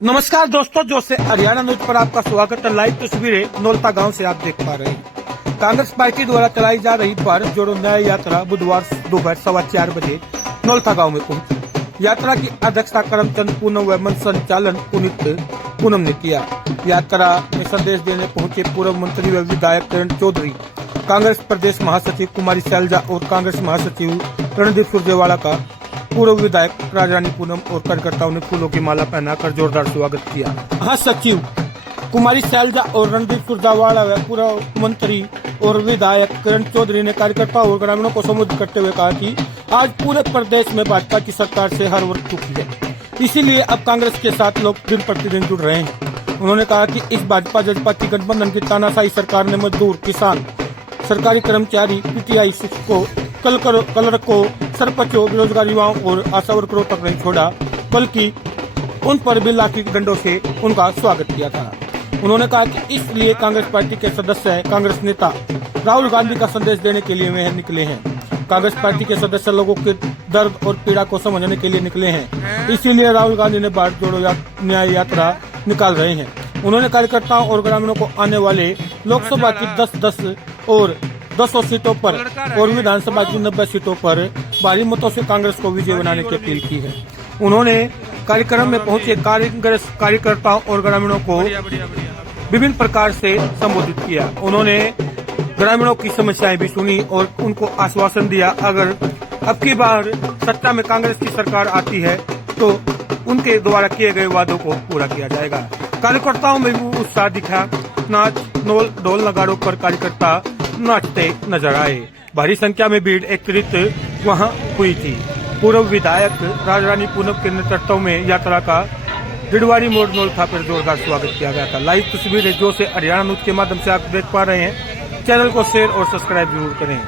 नमस्कार दोस्तों, जो से हरियाणा न्यूज पर आपका स्वागत है। लाइव तस्वीरें नौलता गांव से आप देख पा रहे हैं। कांग्रेस पार्टी द्वारा चलाई जा रही भारत जोड़ो न्याय यात्रा बुधवार दोपहर 4:15 बजे नौलता गांव में पहुंची। यात्रा की अध्यक्षता करमचंद पूनम व मंच संचालन पुनीत पूनम ने किया। यात्रा में संदेश देने पहुंचे पूर्व मंत्री व विधायक किरण चौधरी, कांग्रेस प्रदेश महासचिव कुमारी शैलजा और कांग्रेस महासचिव रणदीप सुरजेवाला का पूर्व विधायक राजरानी पूनम और कार्यकर्ताओं ने फूलों की माला पहनाकर जोरदार स्वागत किया। महासचिव कुमारी शैलजा और रणदीप सुरजेवाला व पूर्व मंत्री और विधायक किरण चौधरी ने कार्यकर्ताओं और ग्रामीणों को संबोधित करते हुए कहा कि आज पूरे प्रदेश में भाजपा की सरकार से हर वर्ग दुखी है, इसीलिए अब कांग्रेस के साथ लोग दिन प्रतिदिन जुड़ रहे हैं। उन्होंने कहा कि इस भाजपा जजपा की गठबंधन की तानाशाही सरकार ने मजदूर, किसान, सरकारी कर्मचारी, पीटीआई शिक्षकों, कलरकों, सरपंचों, बेरोजगार युवाओं और आशा वर्करों तक नहीं छोड़ा, बल्कि उन पर भी लाठी डंडों से उनका स्वागत किया था। उन्होंने कहा कि इसलिए कांग्रेस पार्टी के सदस्य कांग्रेस नेता राहुल गांधी का संदेश देने के लिए वे निकले हैं। कांग्रेस पार्टी के सदस्य लोगों के दर्द और पीड़ा को समझने के लिए निकले हैं, इसीलिए राहुल गांधी ने भारत जोड़ो न्याय यात्रा निकाल रहे हैं। उन्होंने कार्यकर्ताओं और ग्रामीणों को आने वाले लोकसभा की 10 और 200 सीटों पर और विधानसभा की 90 सीटों पर भारी मतों से कांग्रेस को विजय बनाने की अपील की है। उन्होंने कार्यक्रम में पहुंचे कांग्रेस कार्यकर्ताओं और ग्रामीणों को विभिन्न प्रकार से संबोधित किया। उन्होंने ग्रामीणों की समस्याएं भी सुनी और उनको आश्वासन दिया, अगर अब की बार सत्ता में कांग्रेस की सरकार आती है तो उनके द्वारा किए गए वादों को पूरा किया जाएगा। कार्यकर्ताओं में भी उत्साह दिखा। नाच, ढोल नगाड़ों पर कार्यकर्ता नाचते नजर आए। भारी संख्या में भीड़ एकत्रित वहां हुई थी। पूर्व विधायक राजरानी पूनम के नेतृत्व में यात्रा का डिडवारी मोड़ नौलता पर जोरदार स्वागत किया गया था। लाइव तस्वीरें जो से हरियाणा न्यूज के माध्यम से आप देख पा रहे हैं। चैनल को शेयर और सब्सक्राइब जरूर करें।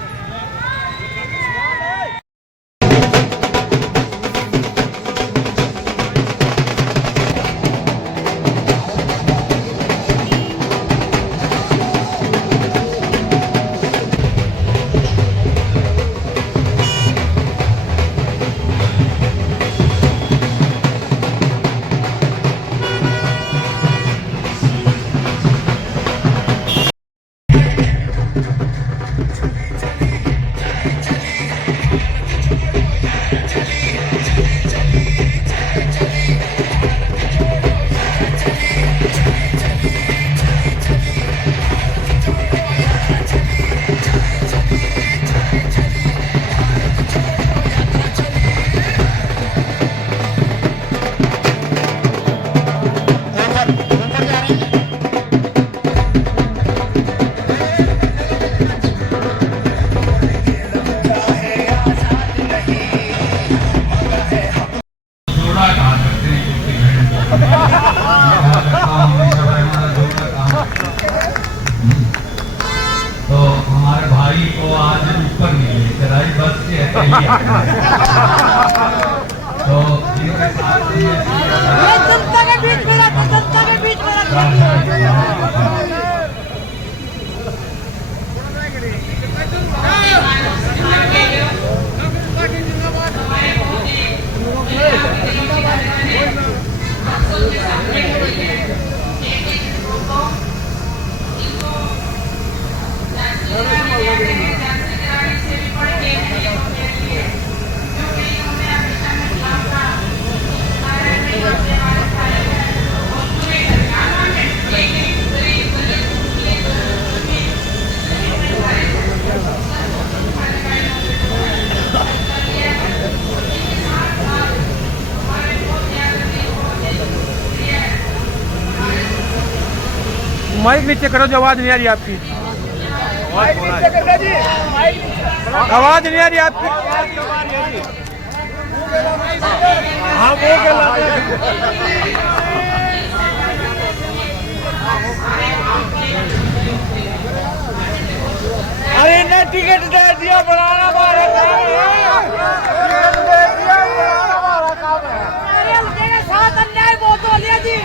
तो हमारे भाई को आज ऊपर नहीं लेकर आई, बस से तो इनके साथ जनता के बीच में माइक नीचे करो, जो आवाज नहीं आ रही आपकी। आवाज नहीं आ रही आपकी। हाँ, अरे ने टिकट दे दिया, बनाना हमारा काम है। अरे साथ अन्याय बहुत हो लिया जी।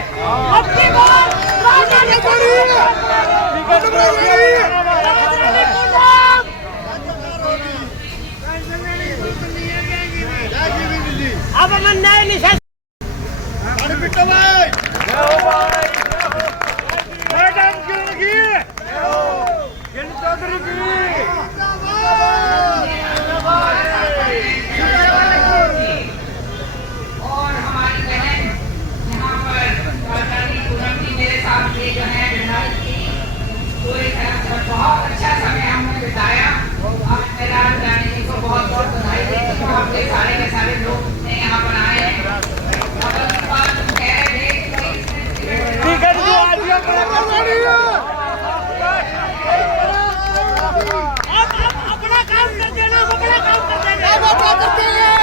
अब की बार अब मैं नहीं आपके सारे के सारे लोग ने यहाँ पर आए हैं और उसके बाद हम कह रहे थे टिकट जो आज ये बड़ा करवानी है आप अपना काम कर देना अपना काम कर देना अब अपना करते हैं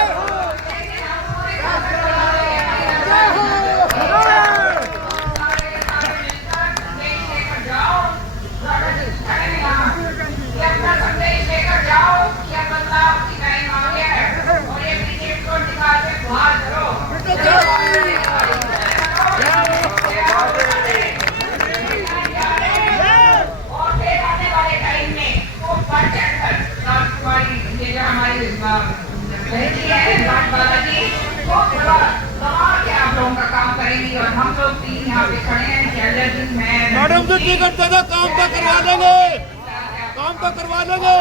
अपना संदेश लेकर जाओ कि बदलाव की टाइम आ गया है और ये बीजेपी को निकाल के बाहर करो और फिर आने वाले टाइम में वो बढ़ चढ़कर राष्ट्रवादी ये जो हमारी बहनी है राजबाला जी वो पूरा दबा के आप लोगों का काम करेंगी और हम लोग तीन यहाँ पे खड़े हैं शैलजा जी मैं मैडम जी टिकट दे दो काम तो करवा देंगे काम तो करवा देंगे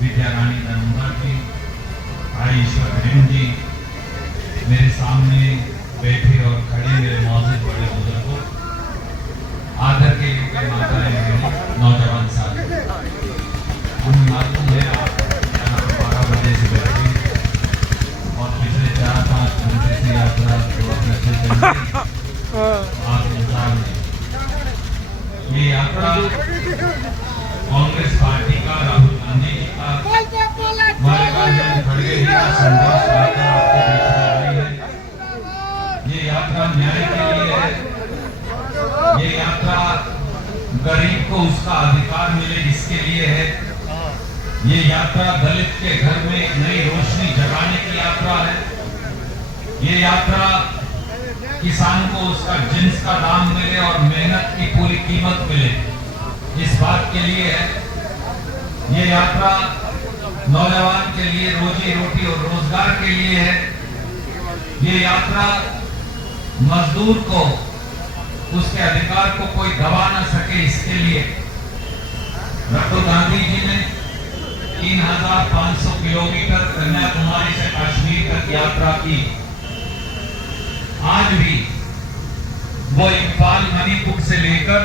विद्या रानी धनंजय जी, भाई ईश्वर बहन जी, मेरे सामने बैठे और खड़े मेरे मौजूद बड़े बुजुर्गों, आदर के योग्य माताएं बहनें, नौजवान साथी, हमें मालूम है आप 12 बजे से बैठे और पिछले 4-5 घंटे से यात्रा चल रही आप इंतजार में। ये यात्रा कांग्रेस पार्टी का राहुल गांधी जी का मल्लिकार्जुन खड़गे जी का संदेश लेकर आपके बीच में आई है। ये यात्रा न्याय के लिए है, ये यात्रा गरीब को उसका अधिकार मिले इसके लिए है, ये यात्रा दलित के घर में एक नई रोशनी जगाने की यात्रा है, ये यात्रा किसान को उसका जिन्स का दाम मिले और मेहनत की पूरी कीमत मिले इस बात के लिए है। ये यात्रा नौजवान के लिए रोजी रोटी और रोजगार के लिए है। ये यात्रा मजदूर को उसके अधिकार को कोई दबा ना सके इसके लिए। राहुल गांधी जी ने 3500 किलोमीटर कन्याकुमारी से कश्मीर तक यात्रा की। आज भी वो इम्फाल मणिपुर से लेकर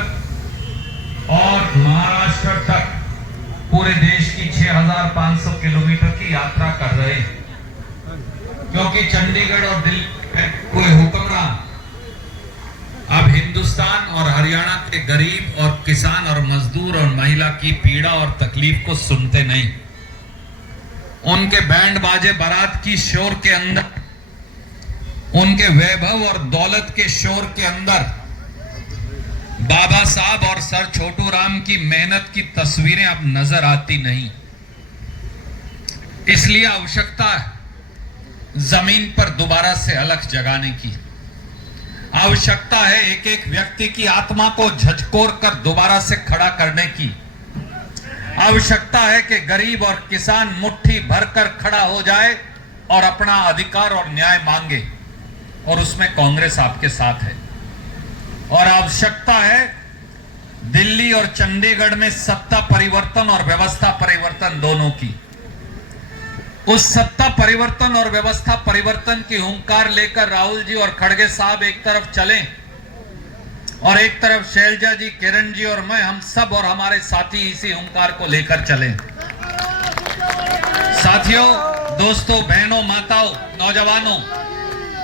और महाराष्ट्र तक पूरे देश की 6500 किलोमीटर की यात्रा कर रहे हैं, क्योंकि चंडीगढ़ और दिल्ली में कोई हुक्मरान अब हिंदुस्तान और हरियाणा के गरीब और किसान और मजदूर और महिला की पीड़ा और तकलीफ को सुनते नहीं। उनके बैंड बाजे बारात की शोर के अंदर, उनके वैभव और दौलत के शोर के अंदर बाबा साहब और सर छोटू राम की मेहनत की तस्वीरें अब नजर आती नहीं। इसलिए आवश्यकता है जमीन पर दोबारा से अलख जगाने की। आवश्यकता है एक एक व्यक्ति की आत्मा को झकझोर कर दोबारा से खड़ा करने की। आवश्यकता है कि गरीब और किसान मुट्ठी भरकर खड़ा हो जाए और अपना अधिकार और न्याय मांगे, और उसमें कांग्रेस आपके साथ है। और आवश्यकता है दिल्ली और चंडीगढ़ में सत्ता परिवर्तन और व्यवस्था परिवर्तन दोनों की। उस सत्ता परिवर्तन और व्यवस्था परिवर्तन की हुंकार लेकर राहुल जी और खड़गे साहब एक तरफ चलें और एक तरफ शैलजा जी, किरण जी और मैं, हम सब और हमारे साथी इसी हुंकार को लेकर चलें। साथियों, दोस्तों, बहनों, माताओं, नौजवानों,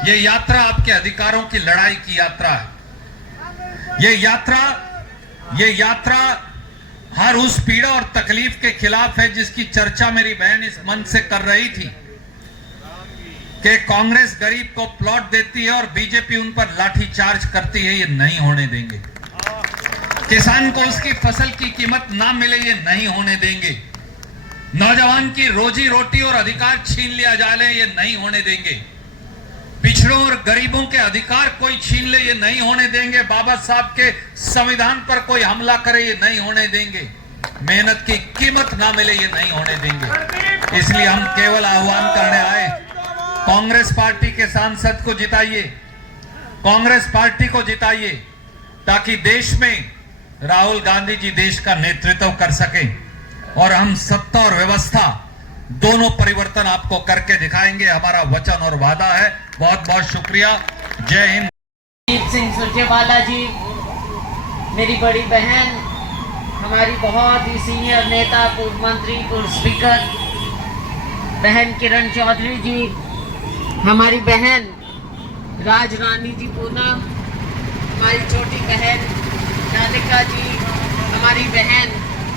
ये यात्रा आपके अधिकारों की लड़ाई की यात्रा है। ये यात्रा हर उस पीड़ा और तकलीफ के खिलाफ है जिसकी चर्चा मेरी बहन इस मंच से कर रही थी कि कांग्रेस गरीब को प्लॉट देती है और बीजेपी उन पर लाठीचार्ज करती है। ये नहीं होने देंगे। किसान को उसकी फसल की कीमत ना मिले, ये नहीं होने देंगे। नौजवान की रोजी रोटी और अधिकार छीन लिया जाए, ये नहीं होने देंगे। पिछड़ों और गरीबों के अधिकार कोई छीन ले, ये नहीं होने देंगे। बाबा साहब के संविधान पर कोई हमला करे, ये नहीं होने देंगे। मेहनत की कीमत ना मिले, ये नहीं होने देंगे। इसलिए हम केवल आह्वान करने आए, कांग्रेस पार्टी के सांसद को जिताइए, कांग्रेस पार्टी को जिताइए, ताकि देश में राहुल गांधी जी देश का नेतृत्व कर सके और हम सत्ता और व्यवस्था दोनों परिवर्तन आपको करके दिखाएंगे। हमारा वचन और वादा है। बहुत बहुत शुक्रिया। जय हिंद। रणजीत सिंह सुरजेवाला जी, मेरी बड़ी बहन, हमारी बहुत ही सीनियर नेता, पूर्व मंत्री, पूर्व स्पीकर बहन किरण चौधरी जी, हमारी बहन राज रानी जी पूनम, हमारी छोटी बहन राधिका जी, हमारी बहन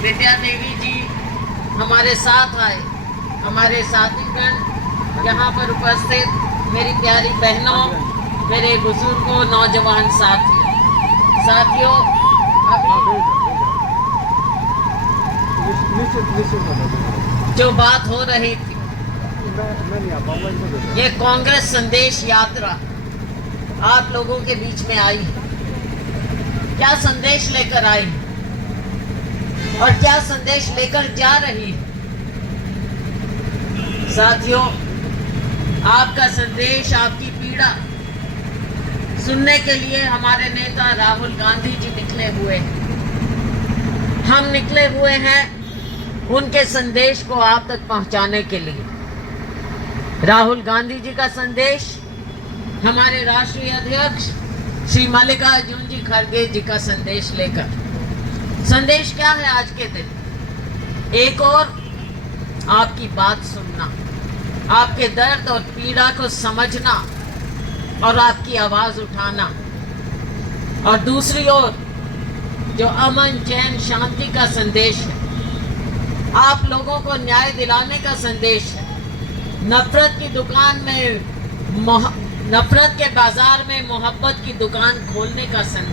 विद्या देवी जी हमारे साथ आए, हमारे साथीगण यहाँ पर उपस्थित, मेरी प्यारी बहनों, मेरे बुजुर्गों, नौजवान साथियों, अभी जो बात हो रही थी, ये कांग्रेस संदेश यात्रा आप लोगों के बीच में आई, क्या संदेश लेकर आई और क्या संदेश लेकर जा रही है? साथियों, आपका संदेश, आपकी पीड़ा सुनने के लिए हमारे नेता राहुल गांधी जी निकले हुए हैं। हम निकले हुए हैं उनके संदेश को आप तक पहुंचाने के लिए। राहुल गांधी जी का संदेश हमारे राष्ट्रीय अध्यक्ष श्री मल्लिकार्जुन जी खड़गे जी का संदेश लेकर। संदेश क्या है आज के दिन? एक और आपकी बात सुनना, आपके दर्द और पीड़ा को समझना और आपकी आवाज उठाना, और दूसरी ओर जो अमन, चैन, शांति का संदेश है, आप लोगों को न्याय दिलाने का संदेश है। नफरत की दुकान में, नफरत के बाजार में मोहब्बत की दुकान खोलने का संदेश।